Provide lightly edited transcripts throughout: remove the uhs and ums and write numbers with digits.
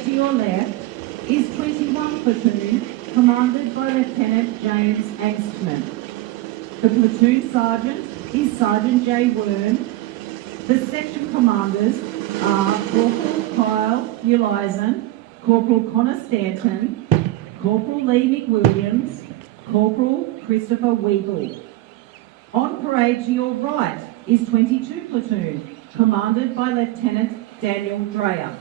parade to your left is 21 Platoon, commanded by Lieutenant James Angstman. The platoon sergeant is Sergeant J. Wern. The section commanders are Corporal Kyle Ulizen, Corporal Connor Stanton, Corporal Lee McWilliams, Corporal Christopher Weagle. On parade to your right is 22 Platoon, commanded by Lieutenant Daniel Dreyer.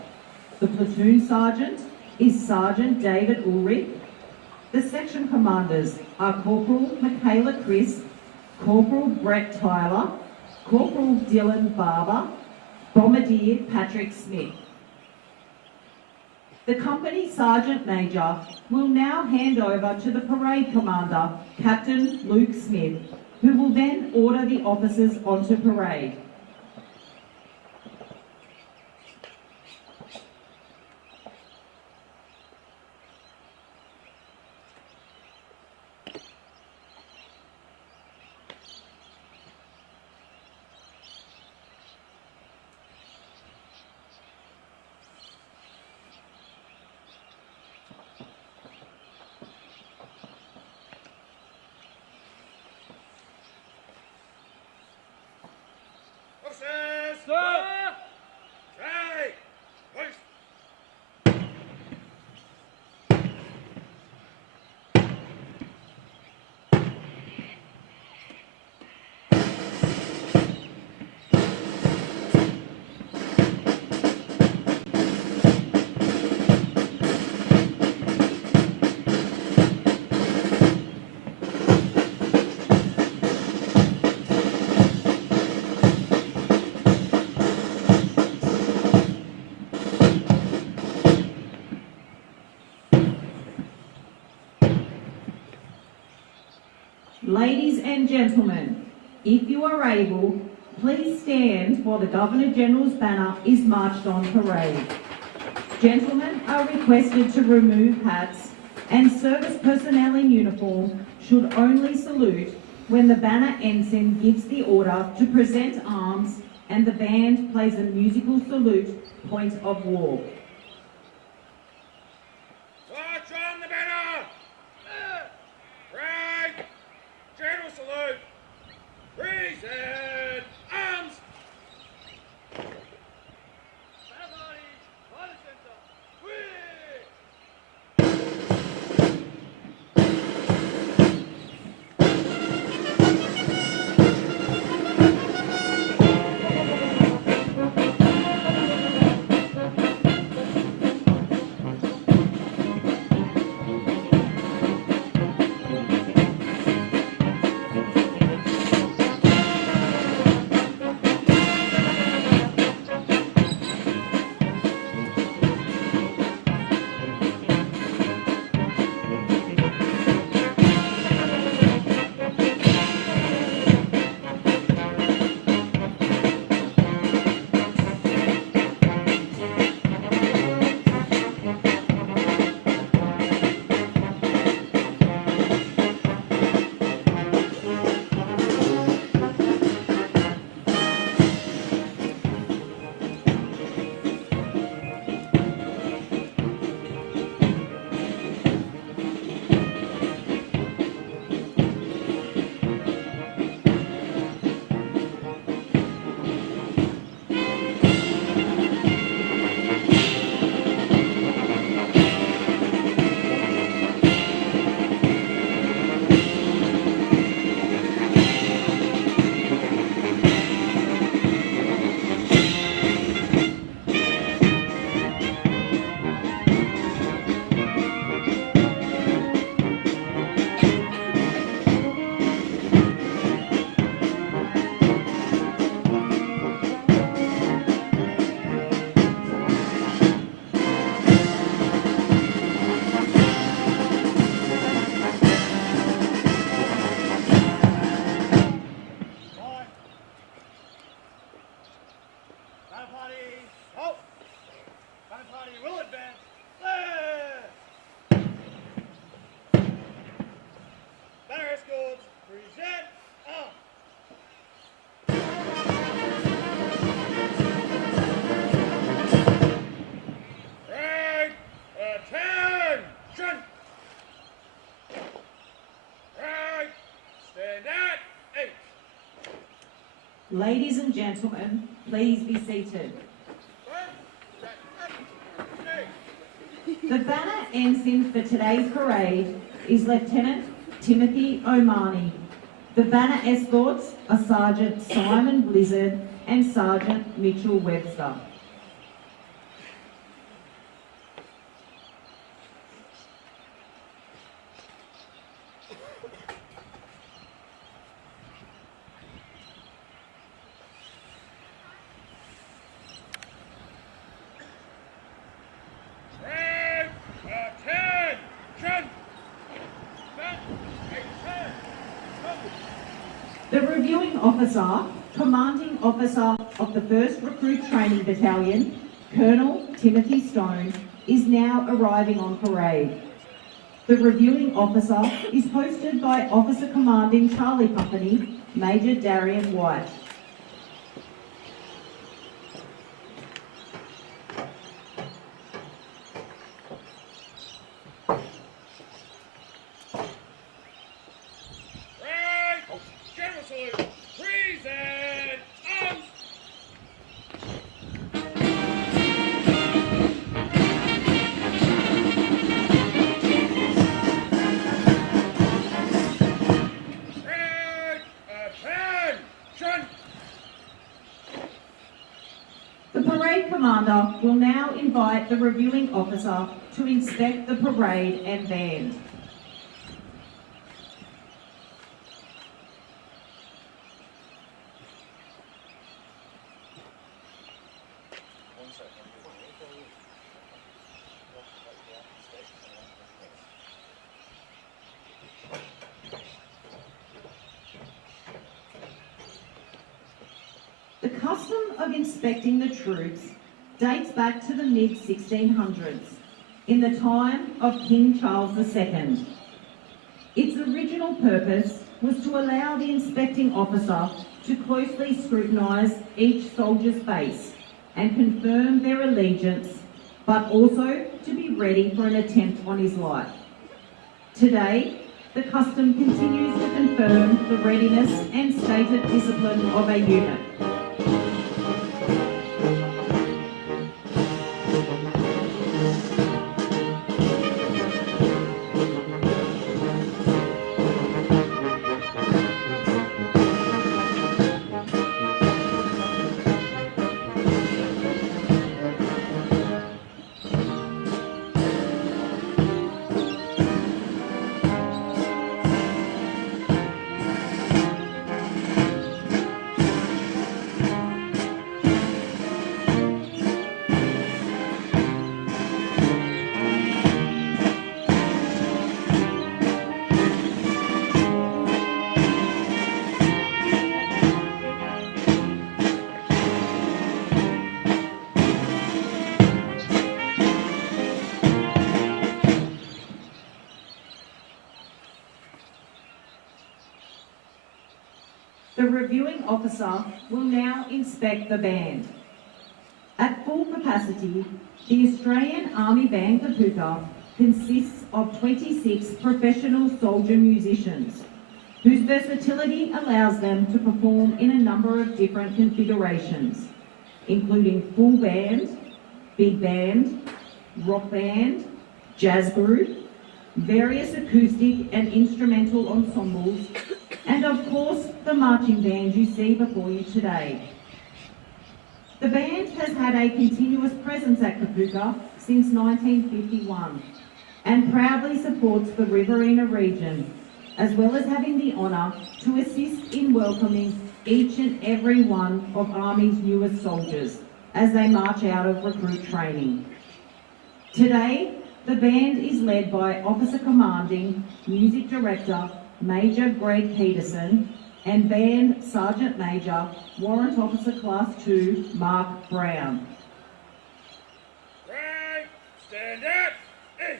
The platoon sergeant is Sergeant David Ulrich. The section commanders are Corporal Michaela Chris, Corporal Brett Tyler, Corporal Dylan Barber, Bombardier Patrick Smith. The company sergeant major will now hand over to the parade commander, Captain Luke Smith, who will then order the officers onto parade. Ladies and gentlemen, if you are able, please stand while the Governor-General's banner is marched on parade. Gentlemen are requested to remove hats, and service personnel in uniform should only salute when the banner ensign gives the order to present arms and the band plays a musical salute, point of war. March on the banner! Parade! General salute! Present arms! Battle bodies, right center! Ladies and gentlemen, please be seated. The banner ensign for today's parade is Lieutenant Timothy O'Mahony. The banner escorts are Sergeant Simon Blizzard and Sergeant Mitchell Webster. The reviewing officer, Commanding Officer of the 1st Recruit Training Battalion, Colonel Timothy Stone, is now arriving on parade. The reviewing officer is hosted by Officer Commanding Charlie Company, Major Darian White. The parade commander will now invite the reviewing officer to inspect the parade and band. The custom of inspecting the troops dates back to the mid-1600s, in the time of King Charles II. Its original purpose was to allow the inspecting officer to closely scrutinise each soldier's face and confirm their allegiance, but also to be ready for an attempt on his life. Today, the custom continues to confirm the readiness and stated discipline of a unit. The reviewing officer will now inspect the band. At full capacity, the Australian Army Band Kapooka consists of 26 professional soldier musicians, whose versatility allows them to perform in a number of different configurations, including full band, big band, rock band, jazz group, various acoustic and instrumental ensembles, and of course the marching band you see before you today. The band has had a continuous presence at Kapooka since 1951 and proudly supports the Riverina region, as well as having the honour to assist in welcoming each and every one of Army's newest soldiers as they march out of recruit training. Today, the band is led by Officer Commanding Music Director Major Greg Peterson and Band Sergeant Major Warrant Officer Class 2 Mark Brown. Greg, stand up! Hey!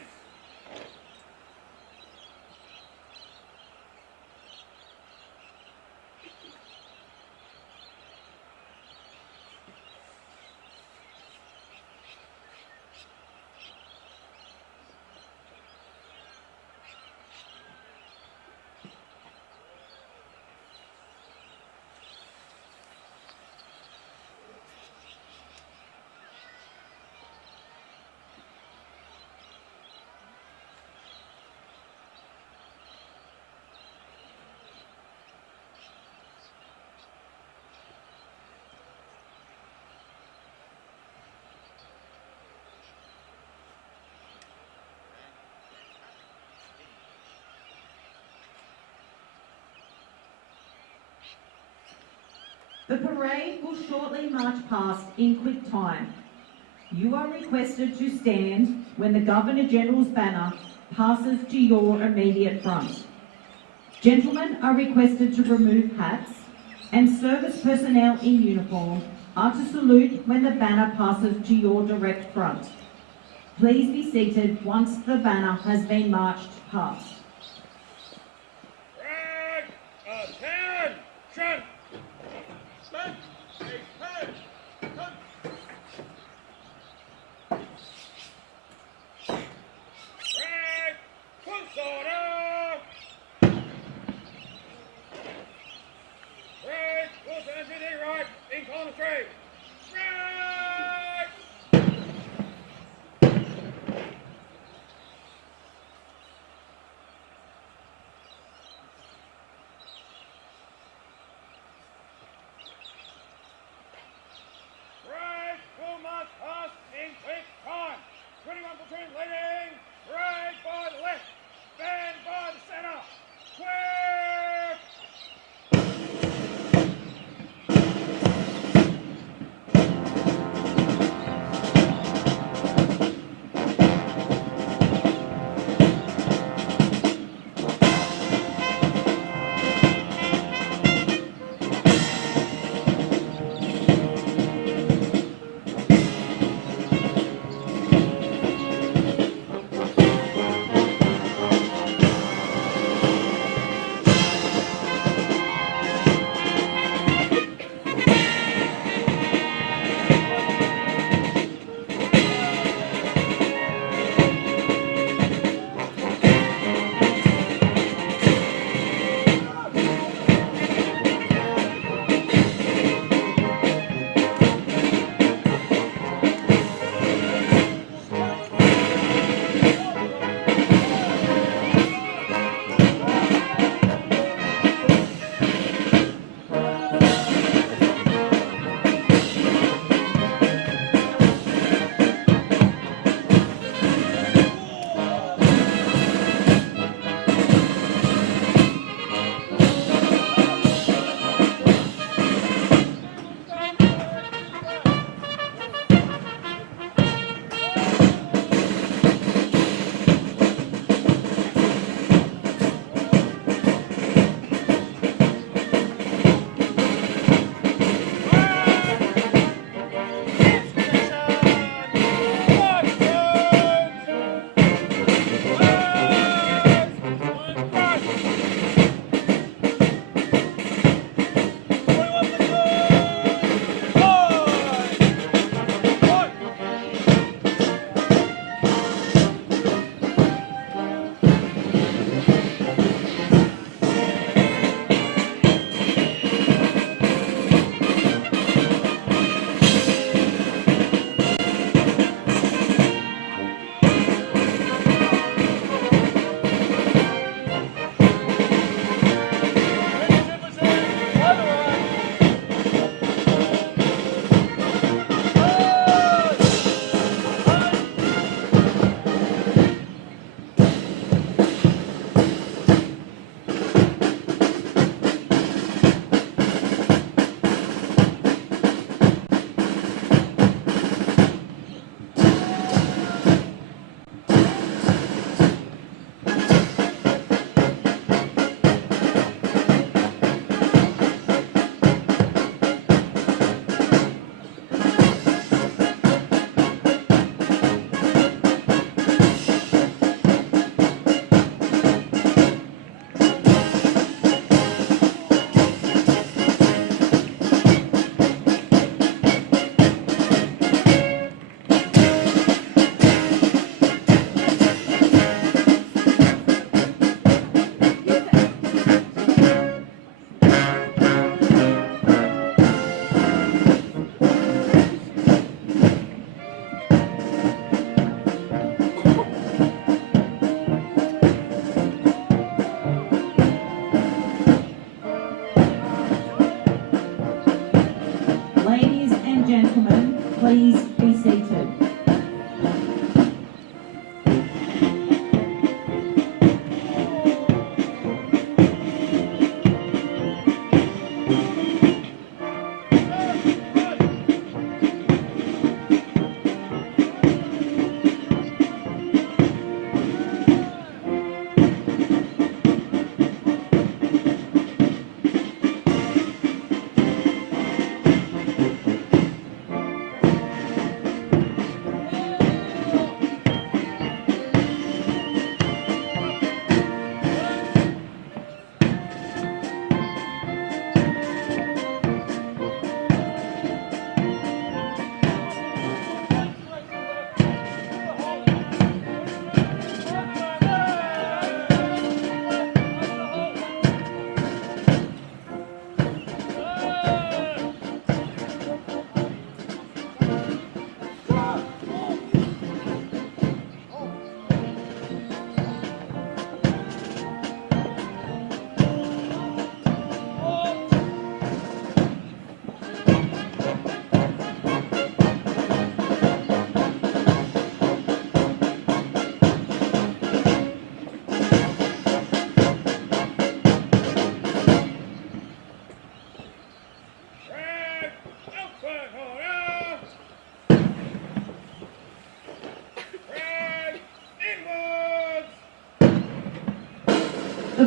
The parade will shortly march past in quick time. You are requested to stand when the Governor-General's banner passes to your immediate front. Gentlemen are requested to remove hats, and service personnel in uniform are to salute when the banner passes to your direct front. Please be seated once the banner has been marched past. Right, attention! Stand, attention! Right, full order! Right, full center, right, in column 3. Right! Right, full march past in quick time. 21 platoon leading. Right by the left. Stand by the center. Clear! Please be seated.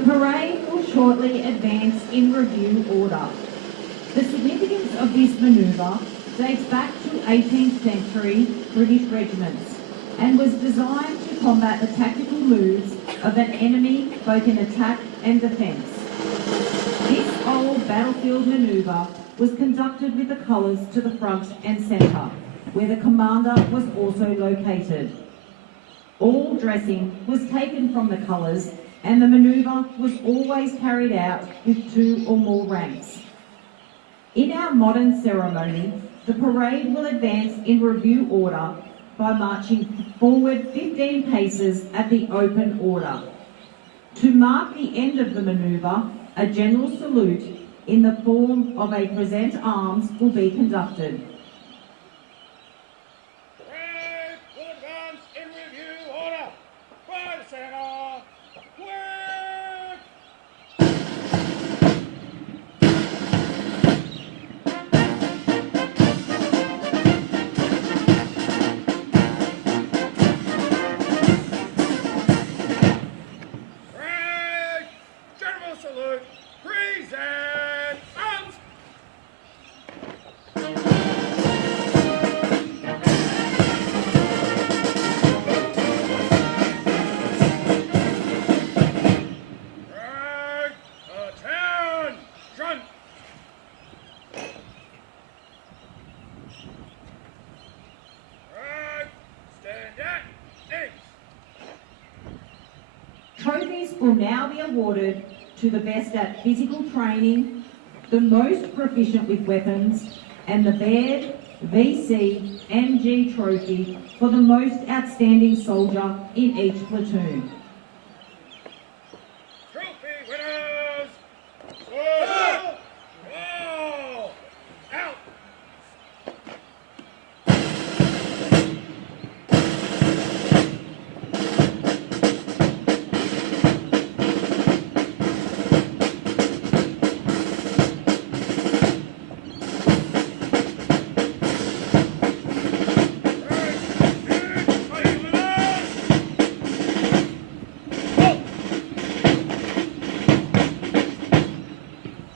parade will shortly advance in review order. The significance of this manoeuvre dates back to 18th century British regiments and was designed to combat the tactical moves of an enemy both in attack and defence. This old battlefield manoeuvre was conducted with the colours to the front and centre, where the commander was also located. All dressing was taken from the colours and the manoeuvre was always carried out with 2 or more ranks. In our modern ceremony, the parade will advance in review order by marching forward 15 paces at the open order. To mark the end of the manoeuvre, a general salute in the form of a present arms will be conducted. Parade will advance in review order. By the centre. Quick! Parade! General salute. Present arms. Parade! Attention! Parade! Stand at ease. Trophies will now be awarded to the best at physical training, the most proficient with weapons, and the Baird, VC, and G trophy for the most outstanding soldier in each platoon. Trophy winners! Salute! Wall! Out!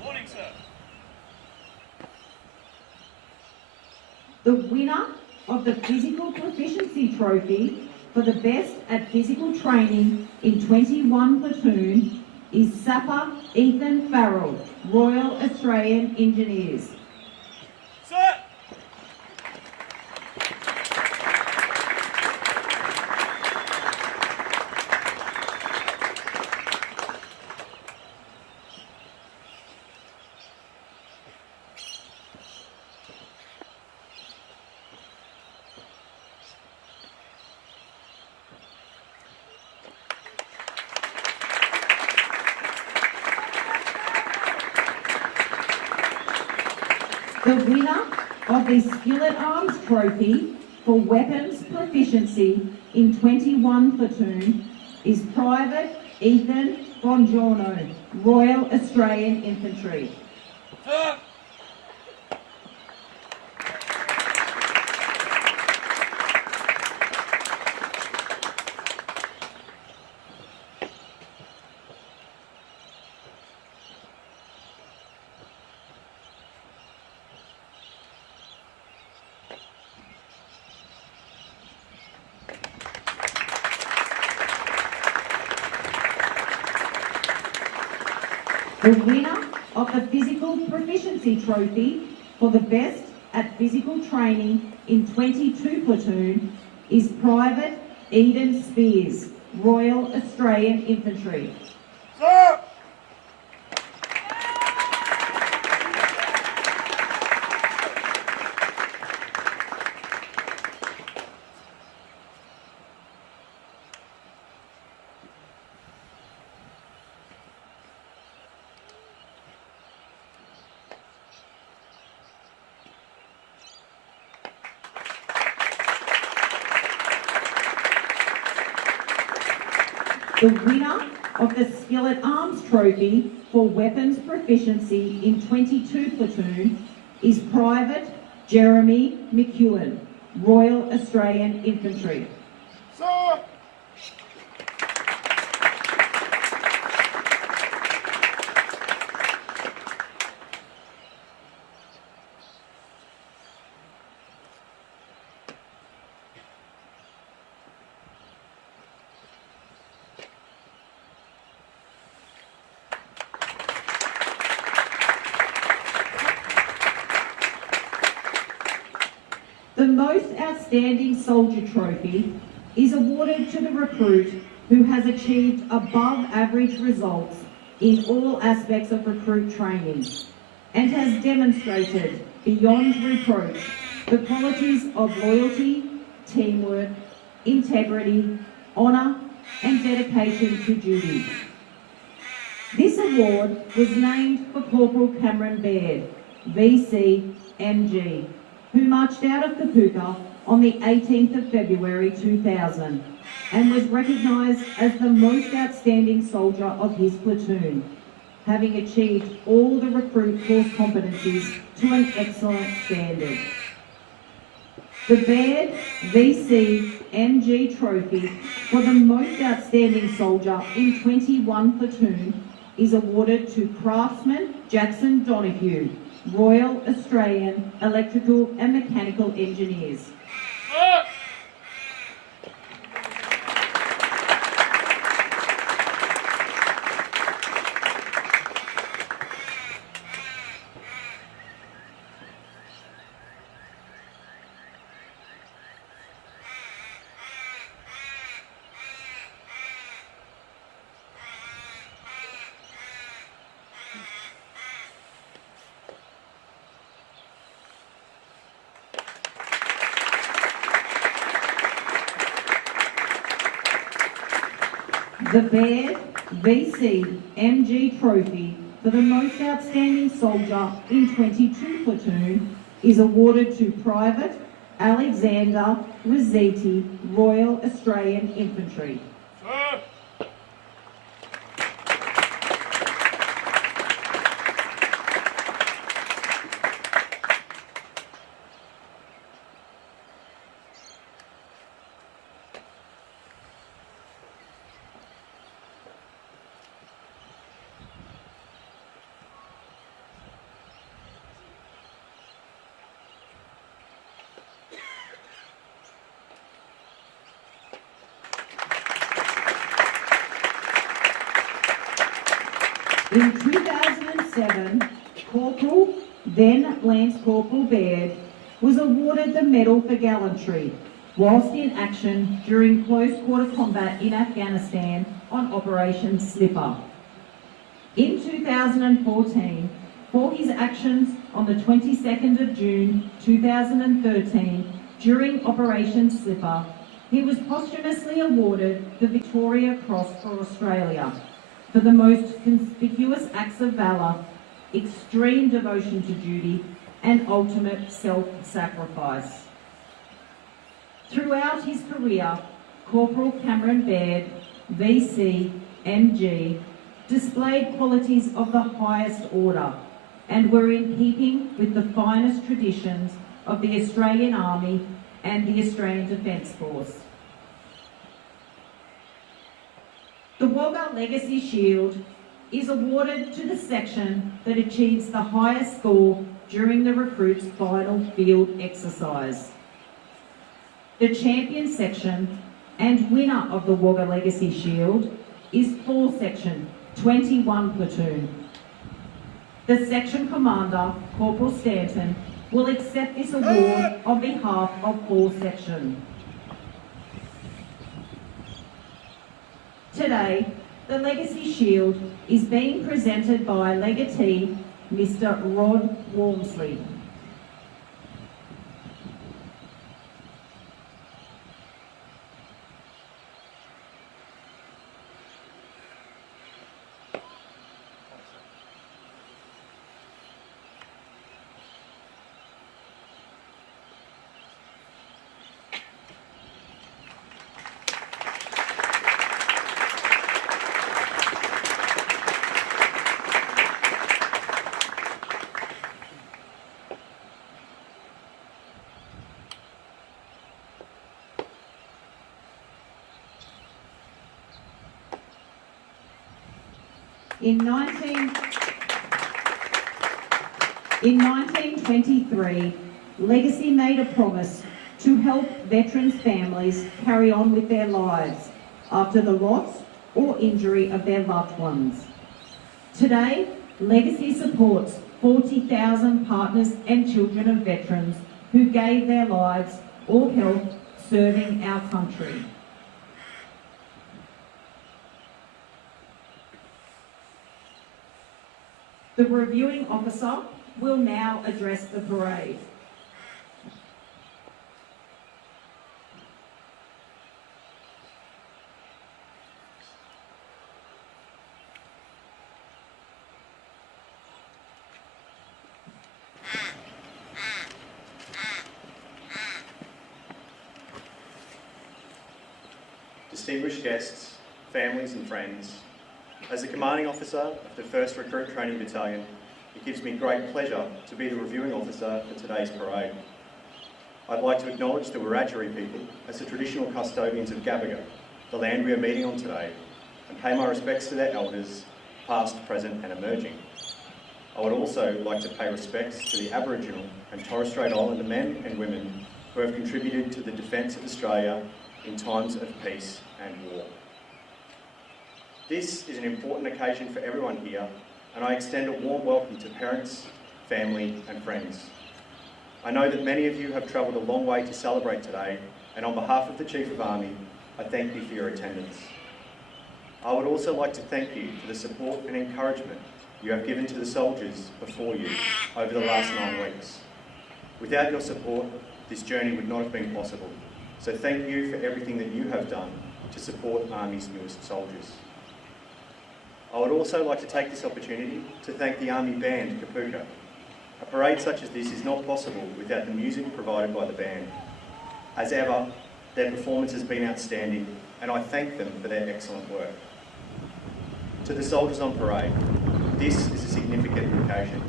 Morning, sir. The winner of the Physical Proficiency Trophy for the best at physical training in 21 platoon is Sapper Ethan Farrell, Royal Australian Engineers. Sir! The winner of the Skillet Arms Trophy for Weapons Proficiency in 21 platoon is Private Ethan Bongiorno, Royal Australian Infantry. Sir! The winner of the Physical Proficiency Trophy for the best at physical training in 22 platoon is Private Eden Spears, Royal Australian Infantry. Sir! The winner of the Skillet Arms Trophy for Weapons Proficiency in 22 platoon is Private Jeremy McEwen, Royal Australian Infantry. Sir! The most outstanding soldier trophy is awarded to the recruit who has achieved above average results in all aspects of recruit training and has demonstrated beyond reproach the qualities of loyalty, teamwork, integrity, honour and dedication to duty. This award was named for Corporal Cameron Baird, VC MG, who marched out of Kapooka on the 18th of February 2000 and was recognised as the most outstanding soldier of his platoon, having achieved all the recruit course competencies to an excellent standard. The Baird VC MG Trophy for the most outstanding soldier in 21 platoon is awarded to Craftsman Jackson Donahue, Royal Australian Electrical and Mechanical Engineers. The Baird VC MG Trophy for the most outstanding soldier in 22 platoon is awarded to Private Alexander Rossetti, Royal Australian Infantry. Sir. In 2007, Corporal, then Lance Corporal Baird, was awarded the Medal for Gallantry whilst in action during close quarter combat in Afghanistan on Operation Slipper. In 2014, for his actions on the 22nd of June 2013 during Operation Slipper, he was posthumously awarded the Victoria Cross for Australia for the most conspicuous acts of valour, extreme devotion to duty and ultimate self-sacrifice. Throughout his career, Corporal Cameron Baird, VC MG, displayed qualities of the highest order and were in keeping with the finest traditions of the Australian Army and the Australian Defence Force. The Wagga Legacy Shield is awarded to the section that achieves the highest score during the recruit's final field exercise. The champion section and winner of the Wagga Legacy Shield is 4 Section 21 Platoon. The section commander, Corporal Stanton, will accept this award on behalf of 4 Section. Today, the Legacy Shield is being presented by Legatee Mr. Rod Walmsley. In 1923, Legacy made a promise to help veterans' families carry on with their lives after the loss or injury of their loved ones. Today, Legacy supports 40,000 partners and children of veterans who who gave their lives or health serving our country. The reviewing officer will now address the parade. Distinguished guests, families and friends, as the Commanding Officer of the 1st Recruit Training Battalion, it gives me great pleasure to be the reviewing officer for today's parade. I'd like to acknowledge the Wiradjuri people as the traditional custodians of Gabbaga, the land we are meeting on today, and pay my respects to their elders, past, present and emerging. I would also like to pay respects to the Aboriginal and Torres Strait Islander men and women who have contributed to the defence of Australia in times of peace and war. This is an important occasion for everyone here, and I extend a warm welcome to parents, family and friends. I know that many of you have travelled a long way to celebrate today, and on behalf of the Chief of Army, I thank you for your attendance. I would also like to thank you for the support and encouragement you have given to the soldiers before you over the last 9 weeks. Without your support, this journey would not have been possible. So thank you for everything that you have done to support Army's newest soldiers. I would also like to take this opportunity to thank the Army Band, Kapooka. A parade such as this is not possible without the music provided by the band. As ever, their performance has been outstanding, and I thank them for their excellent work. To the soldiers on parade, this is a significant occasion.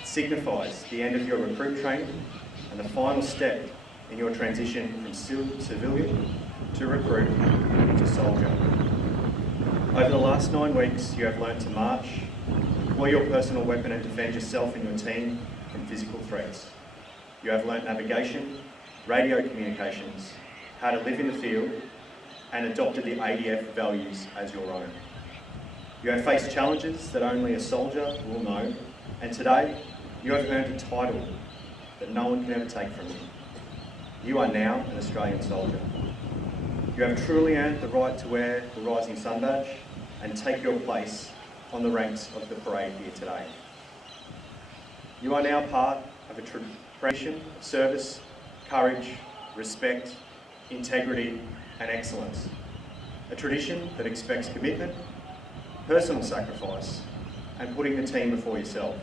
It signifies the end of your recruit training and the final step in your transition from civilian to recruit to soldier. Over the last 9 weeks, you have learnt to march, deploy your personal weapon and defend yourself and your team from physical threats. You have learnt navigation, radio communications, how to live in the field, and adopted the ADF values as your own. You have faced challenges that only a soldier will know, and today you have earned a title that no one can ever take from you. You are now an Australian soldier. You have truly earned the right to wear the Rising Sun badge and take your place on the ranks of the parade here today. You are now part of a tradition of service, courage, respect, integrity and excellence. A tradition that expects commitment, personal sacrifice and putting the team before yourself.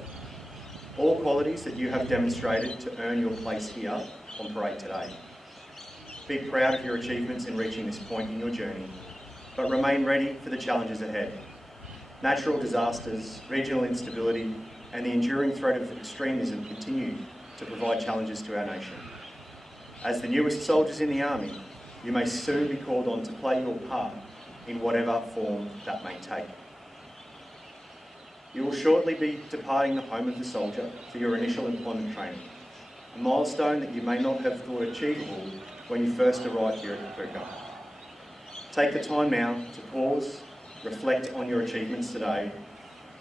All qualities that you have demonstrated to earn your place here on parade today. Be proud of your achievements in reaching this point in your journey, but remain ready for the challenges ahead. Natural disasters, regional instability, and the enduring threat of extremism continue to provide challenges to our nation. As the newest soldiers in the Army, you may soon be called on to play your part in whatever form that may take. You will shortly be departing the home of the soldier for your initial employment training, a milestone that you may not have thought achievable when you first arrived here at Kapooka. Take the time now to pause, reflect on your achievements today,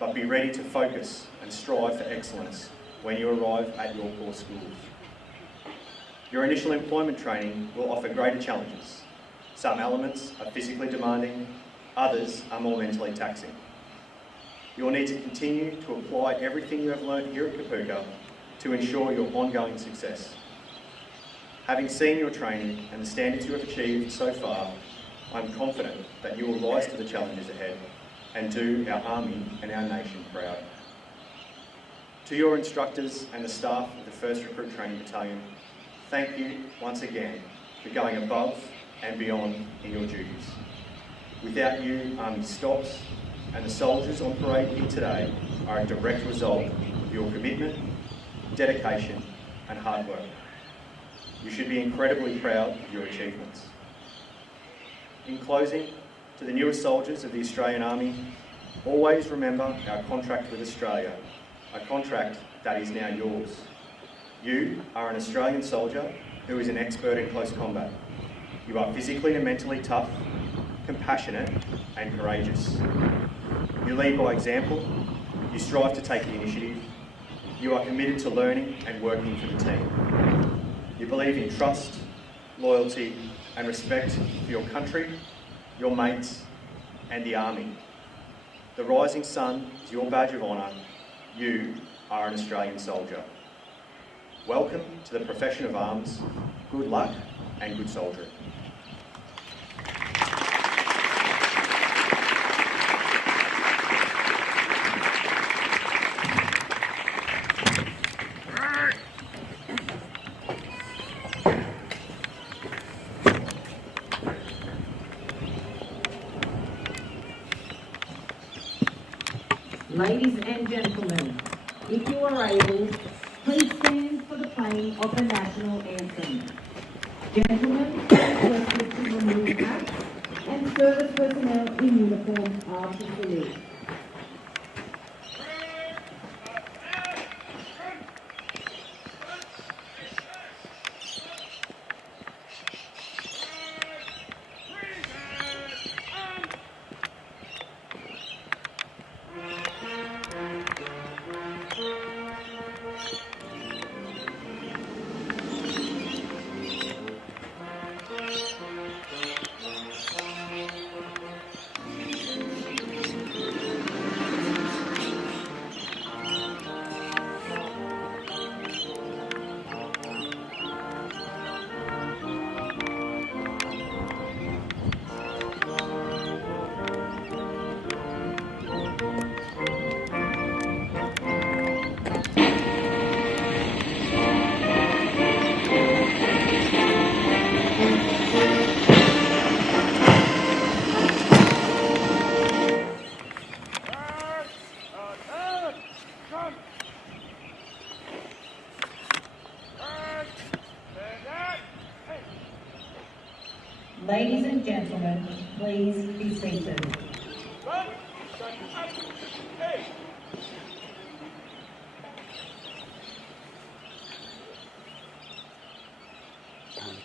but be ready to focus and strive for excellence when you arrive at your core schools. Your initial employment training will offer greater challenges. Some elements are physically demanding, others are more mentally taxing. You will need to continue to apply everything you have learned here at Kapooka to ensure your ongoing success. Having seen your training and the standards you have achieved so far, I'm confident that you will rise to the challenges ahead and do our Army and our nation proud. To your instructors and the staff of the 1st Recruit Training Battalion, thank you once again for going above and beyond in your duties. Without you, Army stops, and the soldiers on parade here today are a direct result of your commitment, dedication and hard work. You should be incredibly proud of your achievements. In closing, to the newest soldiers of the Australian Army, always remember our contract with Australia, a contract that is now yours. You are an Australian soldier who is an expert in close combat. You are physically and mentally tough, compassionate and courageous. You lead by example, you strive to take the initiative, you are committed to learning and working for the team. You believe in trust, loyalty and respect for your country, your mates and the Army. The rising sun is your badge of honour. You are an Australian soldier. Welcome to the profession of arms. Good luck and good soldiering. Ladies and gentlemen, if you are able, please stand for the playing of the national anthem. Gentlemen are requested to remove hats and service personnel in uniform are to salute. Ladies and gentlemen, please be seated.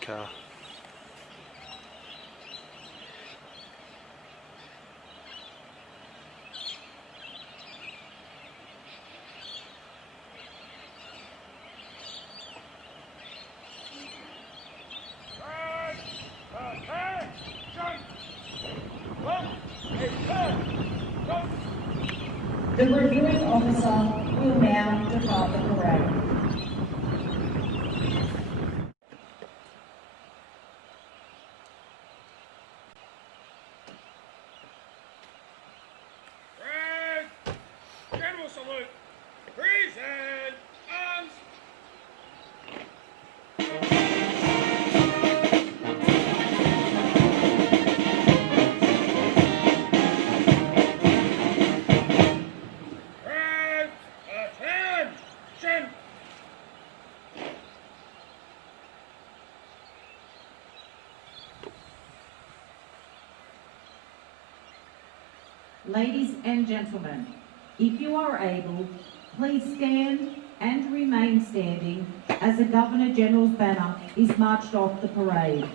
Car. The reviewing officer will now depart the parade. General salute. Present arms. Attention. Ladies and gentlemen, if you are able, please stand and remain standing as the Governor-General's banner is marched off the parade.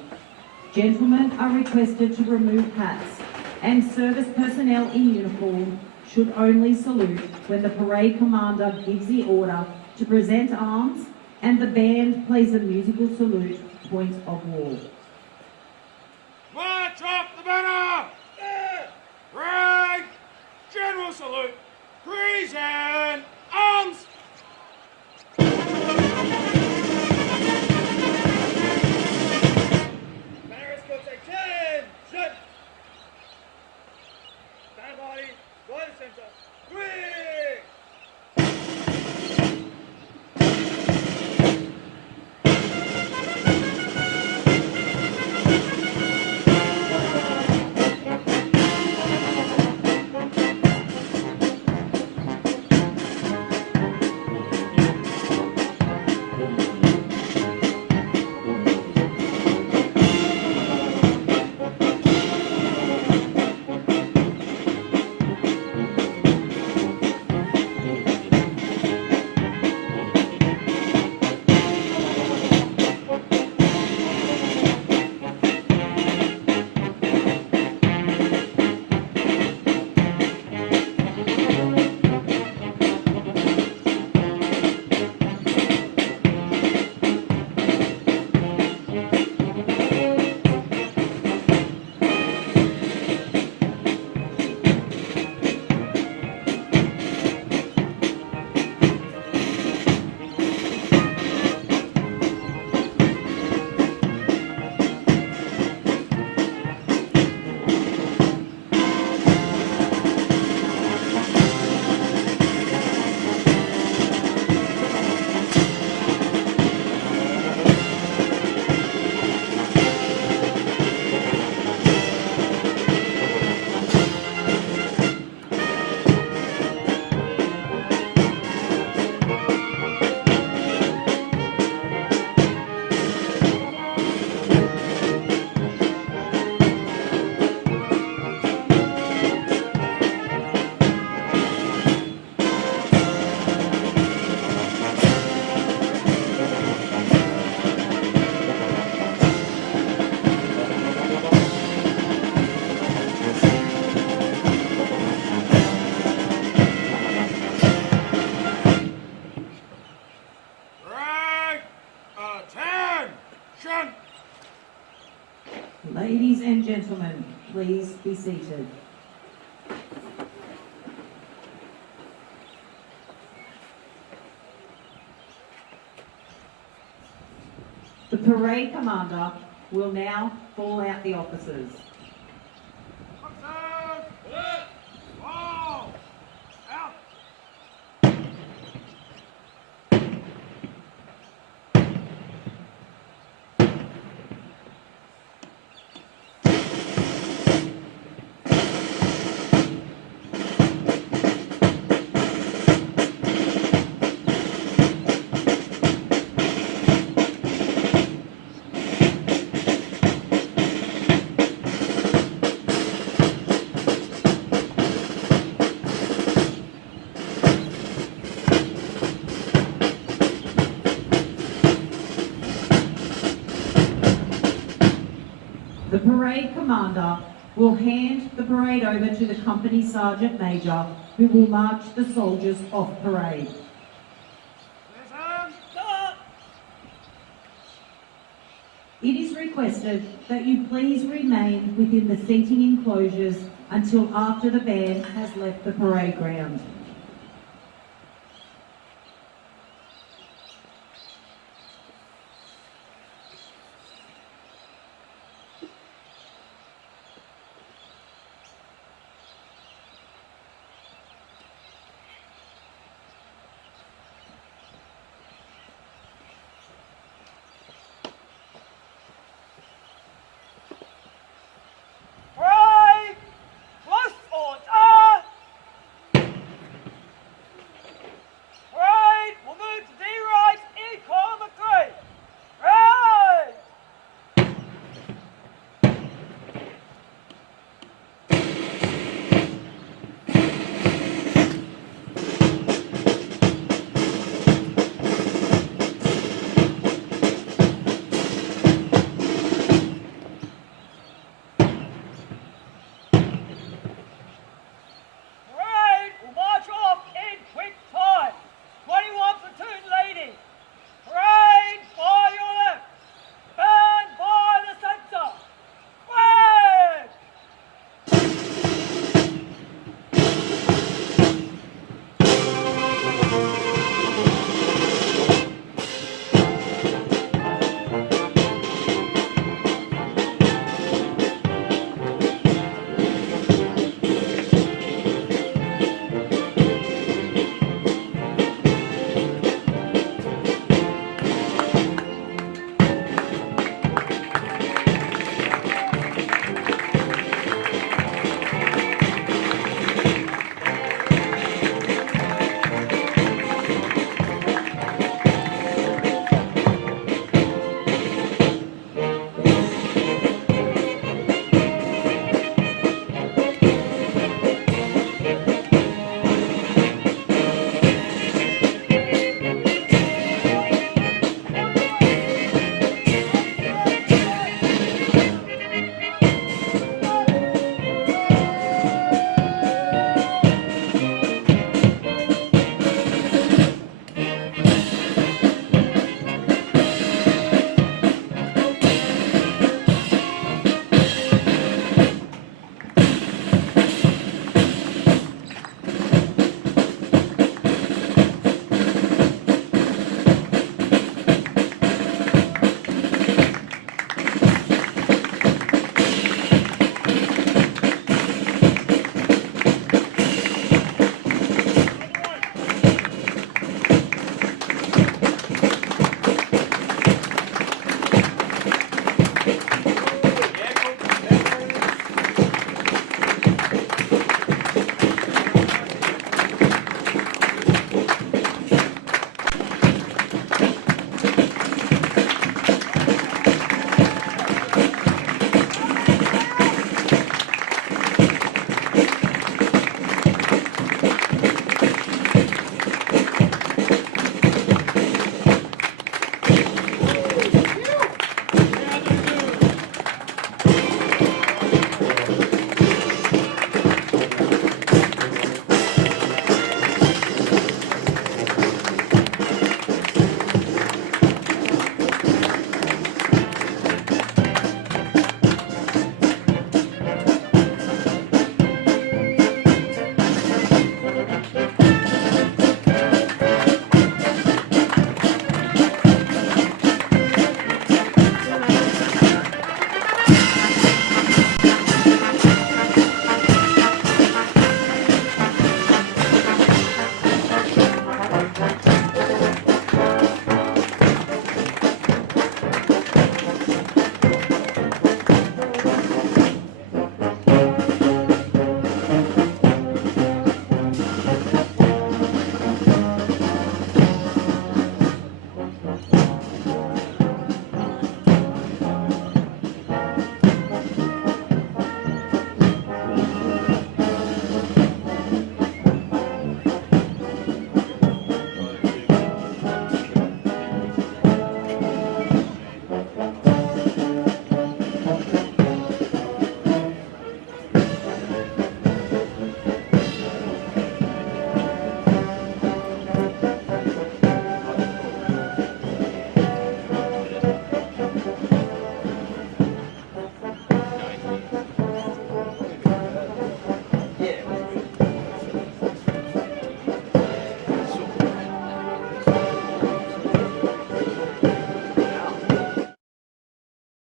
Gentlemen are requested to remove hats and service personnel in uniform should only salute when the parade commander gives the order to present arms and the band plays a musical salute, point of war. March off the banner. Right. General salute. Present arms. Banner escorts attention. Stand body, right center. Quick. Ladies and gentlemen, please be seated. The parade commander will now call out the officers. Officers! All! Out! The parade commander will hand the parade over to the company sergeant major, who will march the soldiers off parade. Listen! Stop! It is requested that you please remain within the seating enclosures until after the band has left the parade ground.